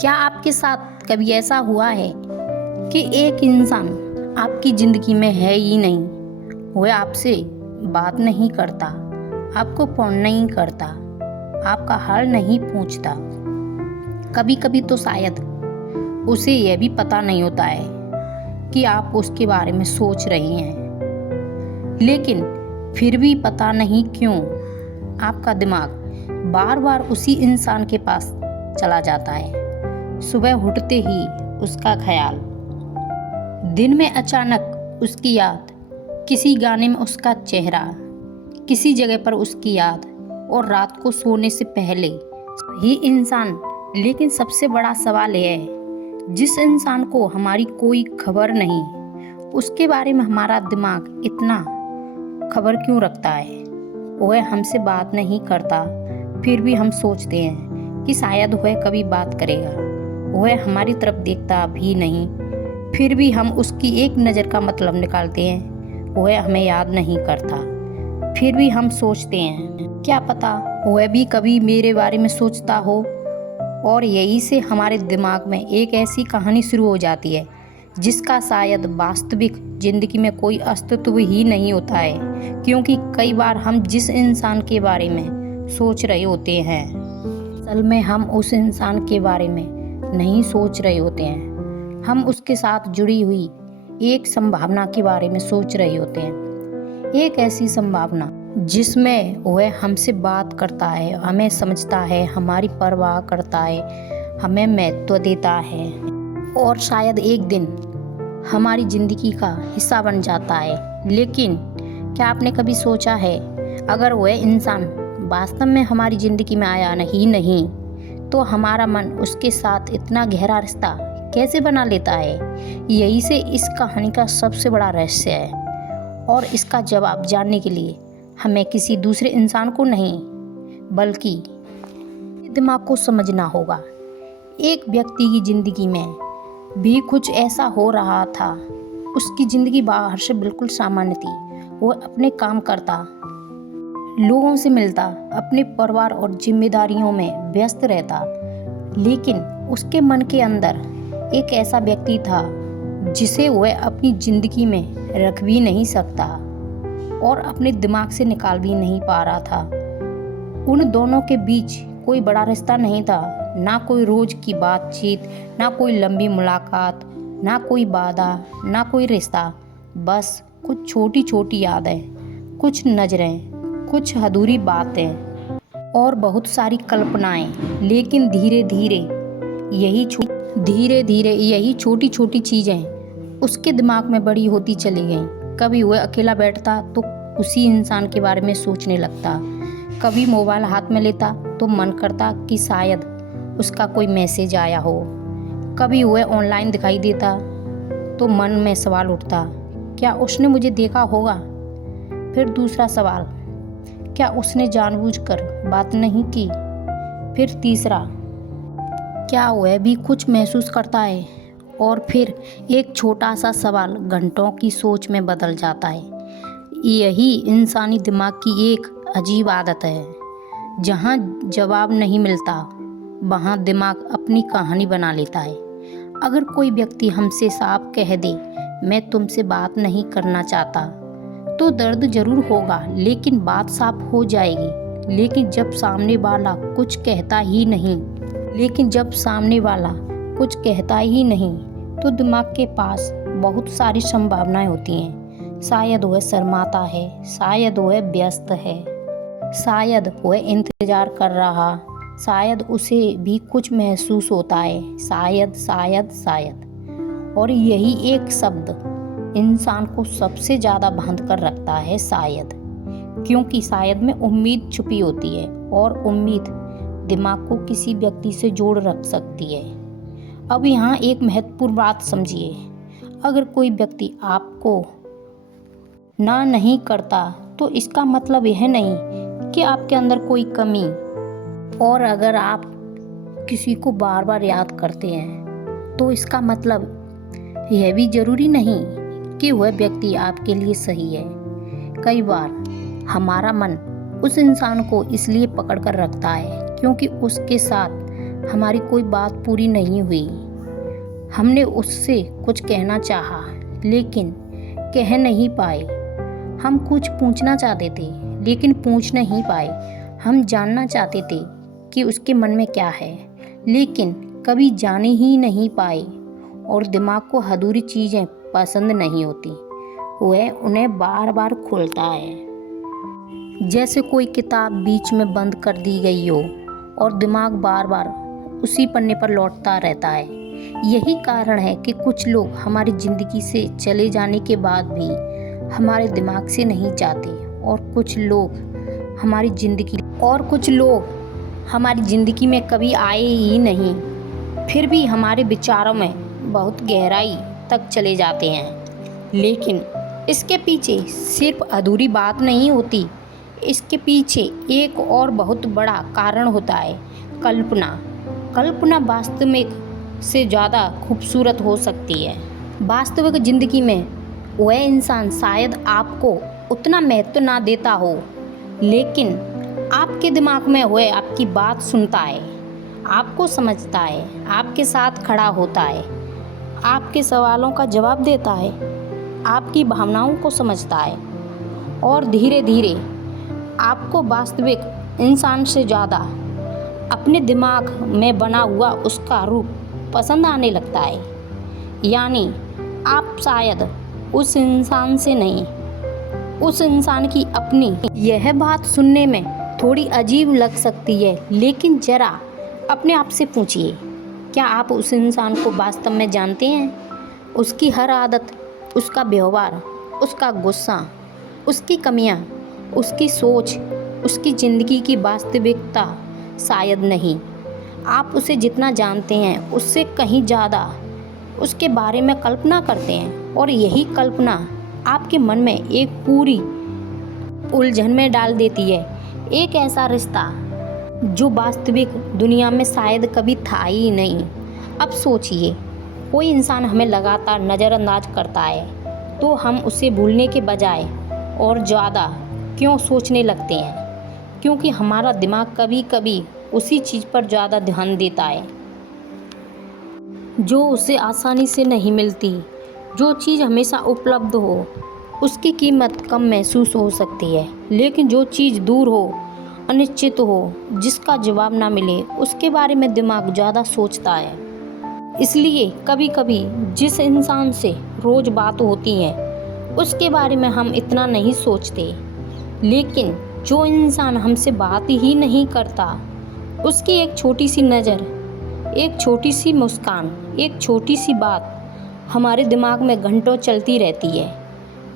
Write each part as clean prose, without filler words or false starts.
क्या आपके साथ कभी ऐसा हुआ है कि एक इंसान आपकी ज़िंदगी में है ही नहीं, वह आपसे बात नहीं करता, आपको फ़ोन नहीं करता, आपका हाल नहीं पूछता। कभी कभी तो शायद उसे यह भी पता नहीं होता है कि आप उसके बारे में सोच रही हैं, लेकिन फिर भी पता नहीं क्यों आपका दिमाग बार बार उसी इंसान के पास चला जाता है। सुबह उठते ही उसका ख्याल, दिन में अचानक उसकी याद, किसी गाने में उसका चेहरा, किसी जगह पर उसकी याद, और रात को सोने से पहले ही इंसान। लेकिन सबसे बड़ा सवाल यह है, जिस इंसान को हमारी कोई खबर नहीं, उसके बारे में हमारा दिमाग इतना खबर क्यों रखता है? वह हमसे बात नहीं करता, फिर भी हम सोचते हैं कि शायद वह कभी बात करेगा। वह हमारी तरफ देखता भी नहीं, फिर भी हम उसकी एक नज़र का मतलब निकालते हैं। वह हमें याद नहीं करता, फिर भी हम सोचते हैं क्या पता वह भी कभी मेरे बारे में सोचता हो। और यही से हमारे दिमाग में एक ऐसी कहानी शुरू हो जाती है जिसका शायद वास्तविक ज़िंदगी में कोई अस्तित्व ही नहीं होता है, क्योंकि कई बार हम जिस इंसान के बारे में सोच रहे होते हैं, असल में हम उस इंसान के बारे में नहीं सोच रहे होते हैं। हम उसके साथ जुड़ी हुई एक संभावना के बारे में सोच रहे होते हैं, एक ऐसी संभावना जिसमें वह हमसे बात करता है, हमें समझता है, हमारी परवाह करता है, हमें महत्व देता है और शायद एक दिन हमारी ज़िंदगी का हिस्सा बन जाता है। लेकिन क्या आपने कभी सोचा है, अगर वह इंसान वास्तव में हमारी ज़िंदगी में आया नहीं तो हमारा मन उसके साथ इतना गहरा रिश्ता कैसे बना लेता है? यही से इस कहानी का सबसे बड़ा रहस्य है, और इसका जवाब जानने के लिए हमें किसी दूसरे इंसान को नहीं बल्कि दिमाग को समझना होगा। एक व्यक्ति की ज़िंदगी में भी कुछ ऐसा हो रहा था। उसकी ज़िंदगी बाहर से बिल्कुल सामान्य थी। वो अपने काम करता, लोगों से मिलता, अपने परिवार और जिम्मेदारियों में व्यस्त रहता, लेकिन उसके मन के अंदर एक ऐसा व्यक्ति था जिसे वह अपनी ज़िंदगी में रख भी नहीं सकता और अपने दिमाग से निकाल भी नहीं पा रहा था। उन दोनों के बीच कोई बड़ा रिश्ता नहीं था, ना कोई रोज़ की बातचीत, ना कोई लंबी मुलाकात, ना कोई वादा, ना कोई रिश्ता। बस कुछ छोटी छोटी यादें, कुछ नज़रें, कुछ अधूरी बातें और बहुत सारी कल्पनाएं। लेकिन धीरे धीरे यही छोटी छोटी चीज़ें उसके दिमाग में बड़ी होती चली गईं। कभी वह अकेला बैठता तो उसी इंसान के बारे में सोचने लगता, कभी मोबाइल हाथ में लेता तो मन करता कि शायद उसका कोई मैसेज आया हो, कभी वह ऑनलाइन दिखाई देता तो मन में सवाल उठता, क्या उसने मुझे देखा होगा? फिर दूसरा सवाल, क्या उसने जानबूझकर बात नहीं की? फिर तीसरा, क्या वह भी कुछ महसूस करता है? और फिर एक छोटा सा सवाल घंटों की सोच में बदल जाता है। यही इंसानी दिमाग की एक अजीब आदत है। जहाँ जवाब नहीं मिलता, वहाँ दिमाग अपनी कहानी बना लेता है। अगर कोई व्यक्ति हमसे साफ कह दे, मैं तुमसे बात नहीं करना चाहता, तो दर्द जरूर होगा, लेकिन बात साफ हो जाएगी। लेकिन जब सामने वाला कुछ कहता ही नहीं तो दिमाग के पास बहुत सारी संभावनाएं होती हैं। शायद वह शर्माता है, शायद वह व्यस्त है, शायद वह इंतजार कर रहा, शायद उसे भी कुछ महसूस होता है, शायद। और यही एक शब्द इंसान को सबसे ज़्यादा बांध कर रखता है, शायद। क्योंकि शायद में उम्मीद छुपी होती है, और उम्मीद दिमाग को किसी व्यक्ति से जोड़ रख सकती है। अब यहाँ एक महत्वपूर्ण बात समझिए, अगर कोई व्यक्ति आपको ना नहीं करता तो इसका मतलब यह नहीं कि आपके अंदर कोई कमी, और अगर आप किसी को बार बार याद करते हैं तो इसका मतलब यह भी ज़रूरी नहीं कि वह व्यक्ति आपके लिए सही है। कई बार हमारा मन उस इंसान को इसलिए पकड़ कर रखता है क्योंकि उसके साथ हमारी कोई बात पूरी नहीं हुई। हमने उससे कुछ कहना चाहा लेकिन कह नहीं पाए। हम कुछ पूछना चाहते थे लेकिन पूछ नहीं पाए। हम जानना चाहते थे कि उसके मन में क्या है लेकिन कभी जाने ही नहीं पाए। और दिमाग को अधूरी चीज़ें पसंद नहीं होती, वह उन्हें बार बार खोलता है। जैसे कोई किताब बीच में बंद कर दी गई हो और दिमाग बार बार उसी पन्ने पर लौटता रहता है। यही कारण है कि कुछ लोग हमारी ज़िंदगी से चले जाने के बाद भी हमारे दिमाग से नहीं जाते और कुछ लोग हमारी ज़िंदगी में कभी आए ही नहीं, फिर भी हमारे विचारों में बहुत गहराई तक चले जाते हैं। लेकिन इसके पीछे सिर्फ अधूरी बात नहीं होती, इसके पीछे एक और बहुत बड़ा कारण होता है, कल्पना वास्तविक से ज़्यादा खूबसूरत हो सकती है। वास्तविक ज़िंदगी में वह इंसान शायद आपको उतना महत्व ना देता हो, लेकिन आपके दिमाग में वह आपकी बात सुनता है, आपको समझता है, आपके साथ खड़ा होता है, आपके सवालों का जवाब देता है, आपकी भावनाओं को समझता है और धीरे धीरे आपको वास्तविक इंसान से ज़्यादा अपने दिमाग में बना हुआ उसका रूप पसंद आने लगता है। यानी आप शायद उस इंसान से नहीं, उस इंसान की अपनी। यह बात सुनने में थोड़ी अजीब लग सकती है, लेकिन ज़रा अपने आप से पूछिए, क्या आप उस इंसान को वास्तव में जानते हैं? उसकी हर आदत, उसका व्यवहार, उसका गुस्सा, उसकी कमियां, उसकी सोच, उसकी ज़िंदगी की वास्तविकता शायद नहीं। आप उसे जितना जानते हैं उससे कहीं ज़्यादा उसके बारे में कल्पना करते हैं और यही कल्पना आपके मन में एक पूरी उलझन में डाल देती है। एक ऐसा रिश्ता जो वास्तविक दुनिया में शायद कभी था ही नहीं। अब सोचिए, कोई इंसान हमें लगातार नज़रअंदाज करता है तो हम उसे भूलने के बजाय और ज़्यादा क्यों सोचने लगते हैं? क्योंकि हमारा दिमाग कभी कभी उसी चीज़ पर ज़्यादा ध्यान देता है जो उसे आसानी से नहीं मिलती। जो चीज़ हमेशा उपलब्ध हो उसकी कीमत कम महसूस हो सकती है, लेकिन जो चीज़ दूर हो, अनिश्चित हो, जिसका जवाब ना मिले, उसके बारे में दिमाग ज़्यादा सोचता है। इसलिए कभी कभी जिस इंसान से रोज़ बात होती है उसके बारे में हम इतना नहीं सोचते, लेकिन जो इंसान हमसे बात ही नहीं करता, उसकी एक छोटी सी नज़र, एक छोटी सी मुस्कान, एक छोटी सी बात हमारे दिमाग में घंटों चलती रहती है,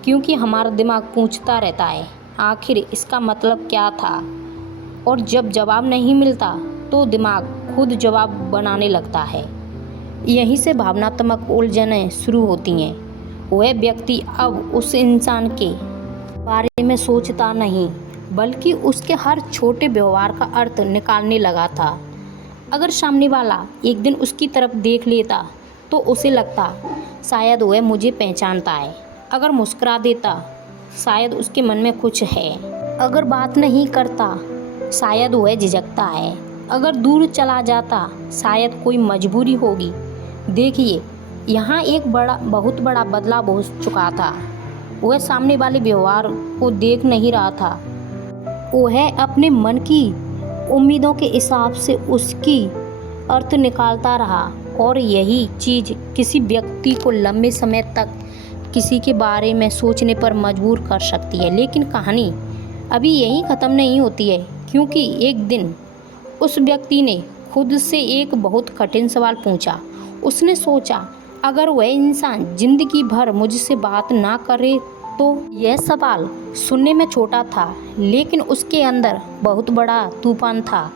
क्योंकि हमारा दिमाग पूछता रहता है आखिर इसका मतलब क्या था। और जब जवाब नहीं मिलता तो दिमाग खुद जवाब बनाने लगता है। यहीं से भावनात्मक उलझनें शुरू होती हैं। वह व्यक्ति अब उस इंसान के बारे में सोचता नहीं, बल्कि उसके हर छोटे व्यवहार का अर्थ निकालने लगा था। अगर सामने वाला एक दिन उसकी तरफ देख लेता तो उसे लगता शायद वह मुझे पहचानता है। अगर मुस्कुरा देता शायद उसके मन में कुछ है। अगर बात नहीं करता शायद वह झिझकता है। अगर दूर चला जाता शायद कोई मजबूरी होगी। देखिए, यहाँ एक बहुत बड़ा बदलाव हो चुका था। वह सामने वाले व्यवहार को देख नहीं रहा था, वह अपने मन की उम्मीदों के हिसाब से उसकी अर्थ निकालता रहा। और यही चीज़ किसी व्यक्ति को लंबे समय तक किसी के बारे में सोचने पर मजबूर कर सकती है। लेकिन कहानी अभी यहीं ख़त्म नहीं होती है, क्योंकि एक दिन उस व्यक्ति ने खुद से एक बहुत कठिन सवाल पूछा। उसने सोचा, अगर वह इंसान ज़िंदगी भर मुझसे बात ना करे तो? यह सवाल सुनने में छोटा था, लेकिन उसके अंदर बहुत बड़ा तूफान था,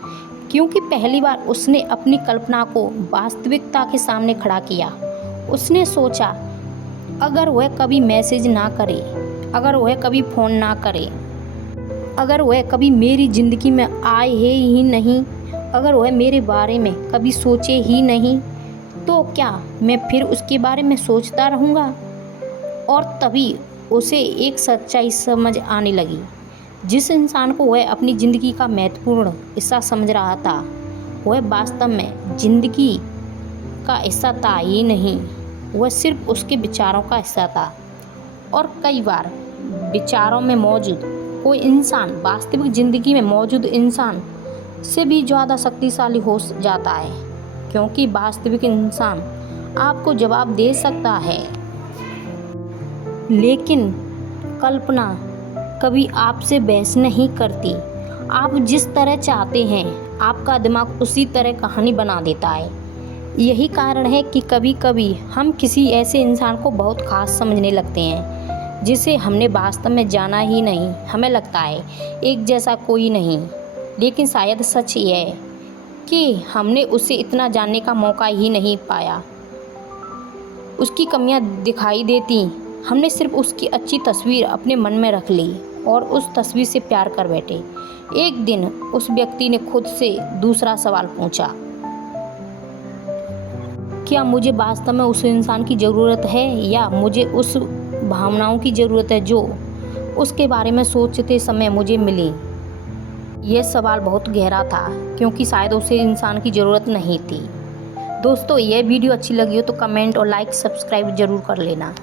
क्योंकि पहली बार उसने अपनी कल्पना को वास्तविकता के सामने खड़ा किया। उसने सोचा, अगर वह कभी मैसेज ना करे, अगर वह कभी फ़ोन ना करे, अगर वह कभी मेरी ज़िंदगी में आए ही नहीं, अगर वह मेरे बारे में कभी सोचे ही नहीं, तो क्या मैं फिर उसके बारे में सोचता रहूँगा? और तभी उसे एक सच्चाई समझ आने लगी। जिस इंसान को वह अपनी ज़िंदगी का महत्वपूर्ण हिस्सा समझ रहा था, वह वास्तव में जिंदगी का हिस्सा था ही नहीं, वह सिर्फ उसके विचारों का हिस्सा था। और कई बार विचारों में मौजूद कोई इंसान वास्तविक ज़िंदगी में मौजूद इंसान से भी ज़्यादा शक्तिशाली हो जाता है, क्योंकि वास्तविक इंसान आपको जवाब दे सकता है, लेकिन कल्पना कभी आपसे बहस नहीं करती। आप जिस तरह चाहते हैं आपका दिमाग उसी तरह कहानी बना देता है। यही कारण है कि कभी कभी हम किसी ऐसे इंसान को बहुत खास समझने लगते हैं जिसे हमने वास्तव में जाना ही नहीं। हमें लगता है एक जैसा कोई नहीं, लेकिन शायद सच ये है कि हमने उसे इतना जानने का मौका ही नहीं पाया। उसकी कमियां दिखाई देती, हमने सिर्फ उसकी अच्छी तस्वीर अपने मन में रख ली और उस तस्वीर से प्यार कर बैठे। एक दिन उस व्यक्ति ने खुद से दूसरा सवाल पूछा, क्या मुझे वास्तव में उस इंसान की ज़रूरत है या मुझे उस भावनाओं की ज़रूरत है जो उसके बारे में सोचते समय मुझे मिली। यह सवाल बहुत गहरा था, क्योंकि शायद उसे इंसान की ज़रूरत नहीं थी। दोस्तों, यह वीडियो अच्छी लगी हो तो कमेंट और लाइक सब्सक्राइब ज़रूर कर लेना।